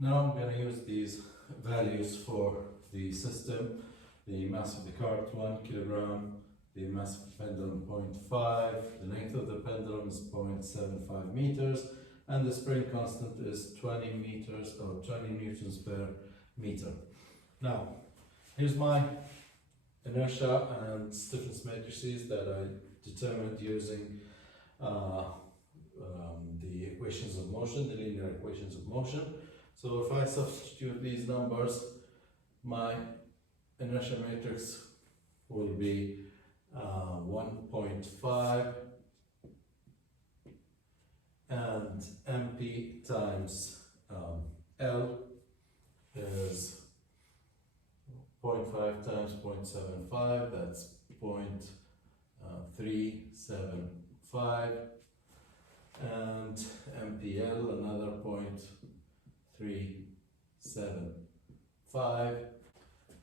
Now I'm going to use these values for the system. The mass of the cart 1 kilogram, the mass of the pendulum 0.5, the length of the pendulum is 0.75 meters, and the spring constant is 20 meters or 20 newtons per meter. Now, here's my inertia and stiffness matrices that I determined using the equations of motion, the linear equations of motion. So if I substitute these numbers, my inertia matrix will be 1.5 and MP times L is 0.5 times 0.75, that's 0.375, and MPL another 0.375,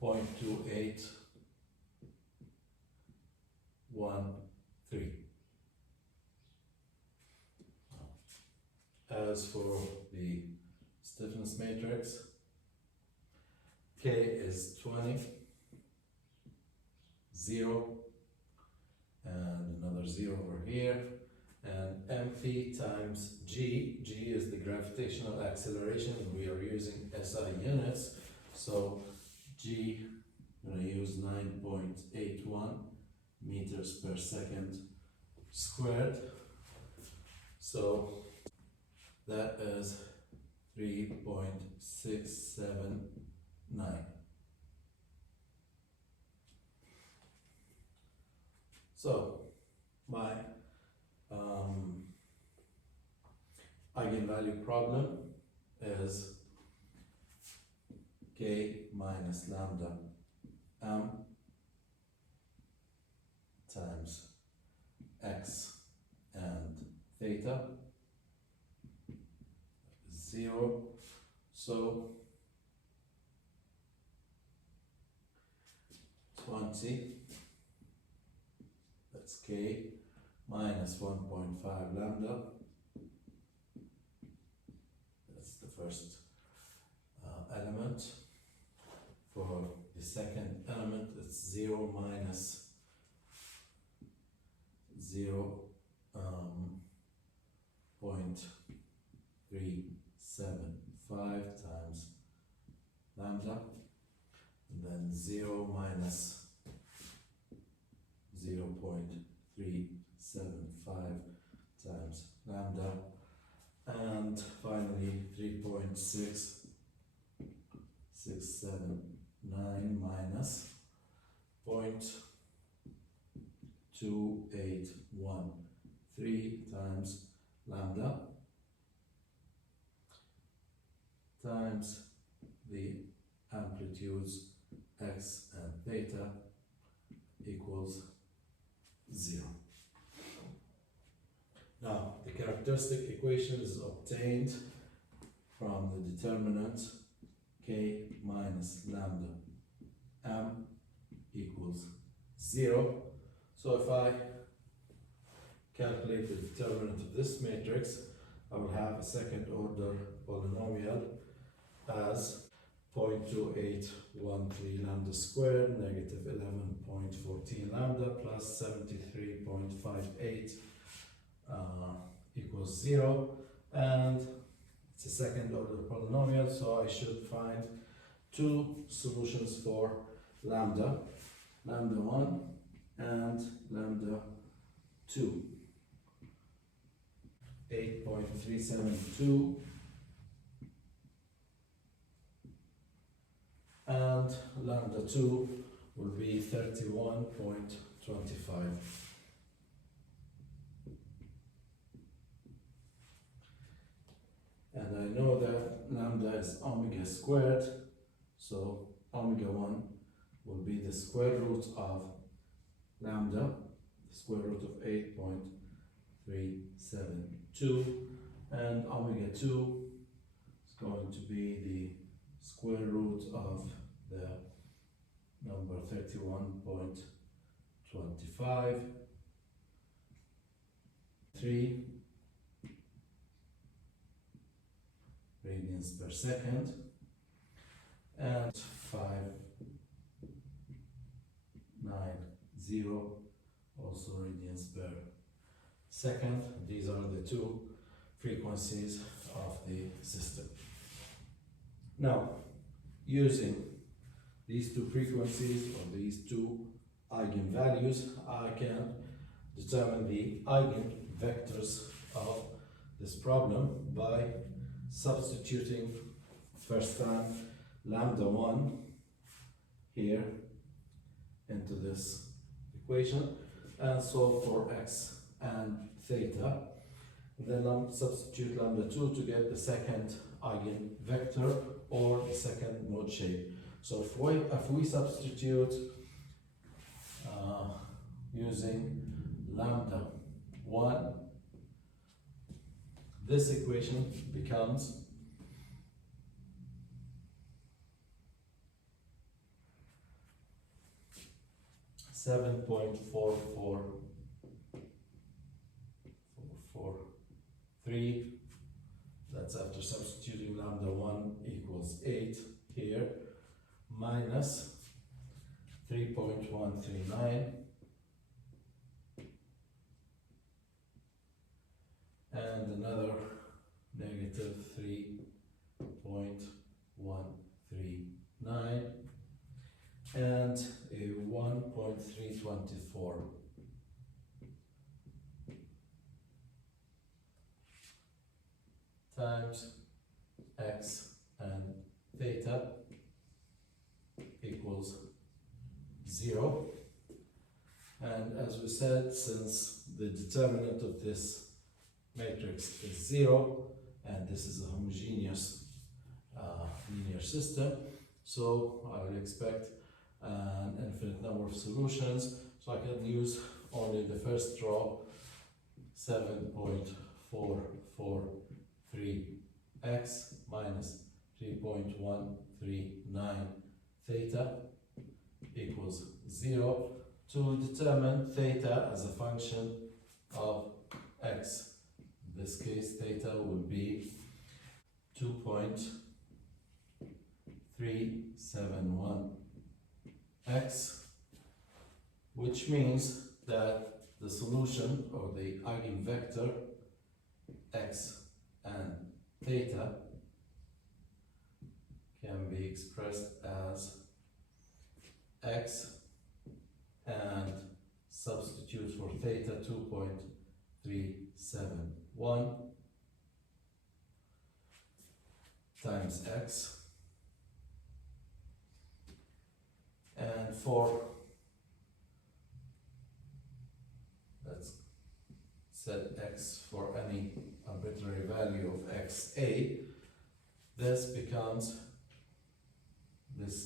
0.2813. As for the stiffness matrix, K is 20, 0, and another 0 over here, and MP times G. G is the gravitational acceleration, and we are using SI units, so G, I'm going to use 9.81 meters per second squared, so that is 3.679. So my eigenvalue problem is K minus lambda m times x and theta 0. So 20, that's K, minus 1.5 lambda, that's the first element. For the second element, it's 0 minus 0.375 times lambda, and then 0 minus 0.375 times lambda, and finally 3.679 minus 0.2813 times lambda times the amplitudes x and theta equals 0. Now, the characteristic equation is obtained from the determinant K minus lambda m equals 0. So if I calculate the determinant of this matrix, I will have a second order polynomial as 0.2813 lambda squared negative 11.14 lambda plus 73.58 equals 0, and it's a second order polynomial, so I should find two solutions for lambda 1 and lambda 2. 8.372 and lambda 2 will be 31.25. And I know that lambda is omega squared, so omega 1 will be the square root of lambda, the square root of 8.372, and omega 2 is going to be the square root of the number 31.25. 3 radians per second, and 590 also radians per second. These are the two frequencies of the system. Now, using these two frequencies or these two eigenvalues, I can determine the eigenvectors of this problem by substituting first time lambda 1 here into this equation and solve for x and theta. Then substitute lambda 2 to get the second eigenvector or the second mode shape. So if we substitute using lambda 1, this equation becomes seven point four four three. That's after substituting lambda 1 equals 8 here, minus 3.139 and another negative 3.139 and a 1.324 times x and theta equals 0. And as we said, since the determinant of this matrix is 0 and this is a homogeneous linear system, so I would expect an infinite number of solutions. So I can use only the first row, 7.443x minus 3.139 theta equals 0 to determine theta as a function of x. In this case, theta will be 2.371x, which means that the solution or the eigenvector x and theta can be expressed as x and substitute for theta 2.371 times x, and for, let's set x for any arbitrary value of xa, this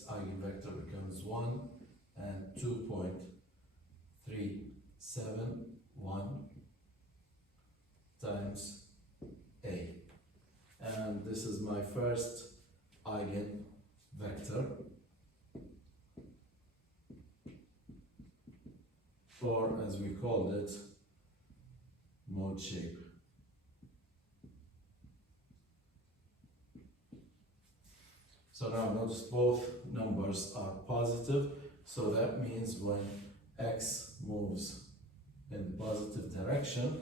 eigenvector becomes 1 and 2.371 times a. And this is my first eigenvector, or as we called it, mode shape. So now notice both numbers are positive, so that means when x moves in the positive direction,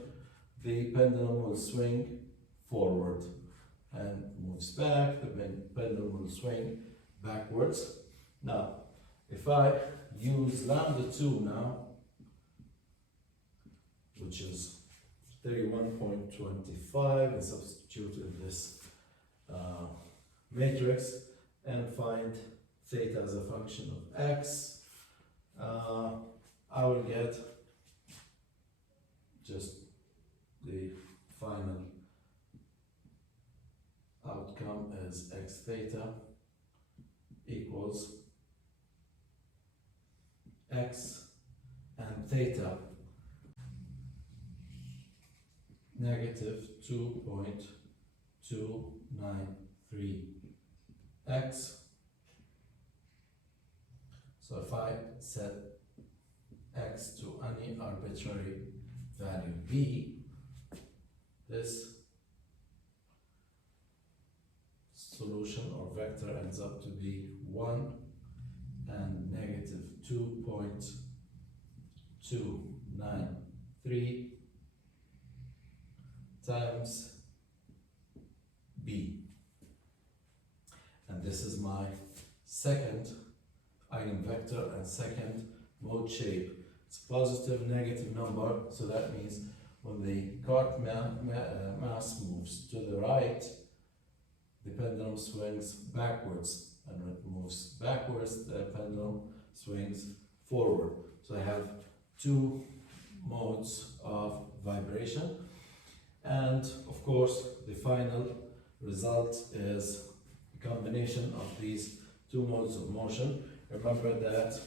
the pendulum will swing forward, and moves back, the pendulum will swing backwards. Now, if I use lambda 2 now, which is 31.25, and substitute in this matrix, and find theta as a function of x, I will get just the final outcome is x theta equals x and theta negative 2.293x. So if I set x to any arbitrary value b, this solution or vector ends up to be 1 and negative 2.293 times b. And this is my second eigenvector and second mode shape. It's a positive negative number, so that means when the cart mass moves to the right, the pendulum swings backwards, and when it moves backwards, the pendulum swings forward. So I have two modes of vibration, and of course the final result is a combination of these two modes of motion. Remember that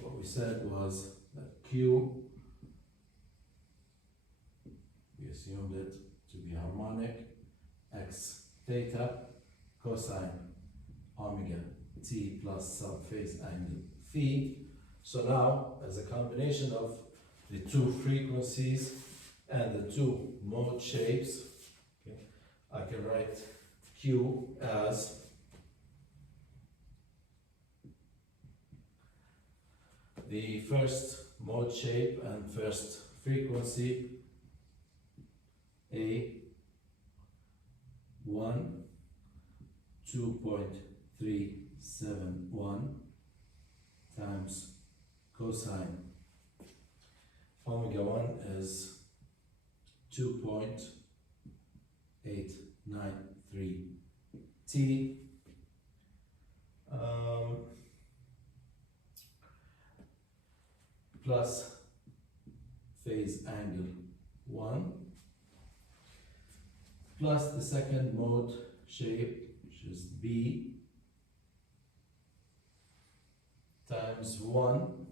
what we said was that Q, we assumed it to be harmonic, x theta cosine omega t plus some phase angle phi. So now, as a combination of the two frequencies and the two mode shapes, okay, I can write Q as the first mode shape and first frequency, A 1 2.371 times cosine omega 1 is 2.893 t plus phase angle 1 plus the second mode shape, which is B, times 1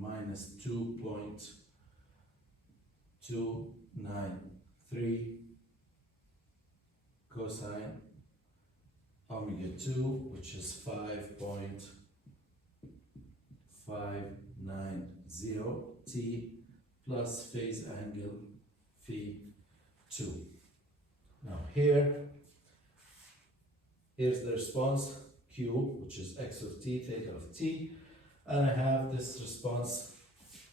minus 2.293 cosine omega 2, which is 5.590 t plus phase angle phi 2. Now here's the response Q, which is x of t, theta of t, and I have this response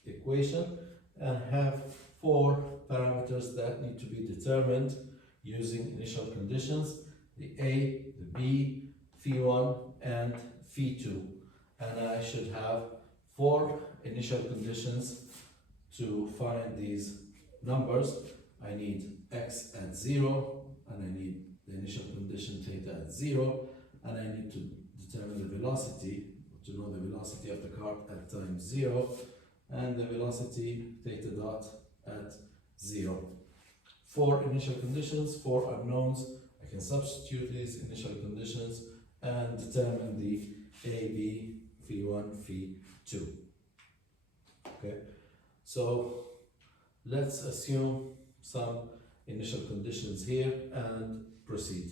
equation, and I have four parameters that need to be determined using initial conditions: the A, the B, phi1, and phi2. And I should have four initial conditions to find these numbers. I need x at 0, and I need the initial condition theta at 0, and I need to determine the velocity, to know the velocity of the cart at time 0, and the velocity theta dot at 0. Four initial conditions, four unknowns. I can substitute these initial conditions and determine the A, B, phi1, phi2. Okay, so let's assume some initial conditions here and proceed.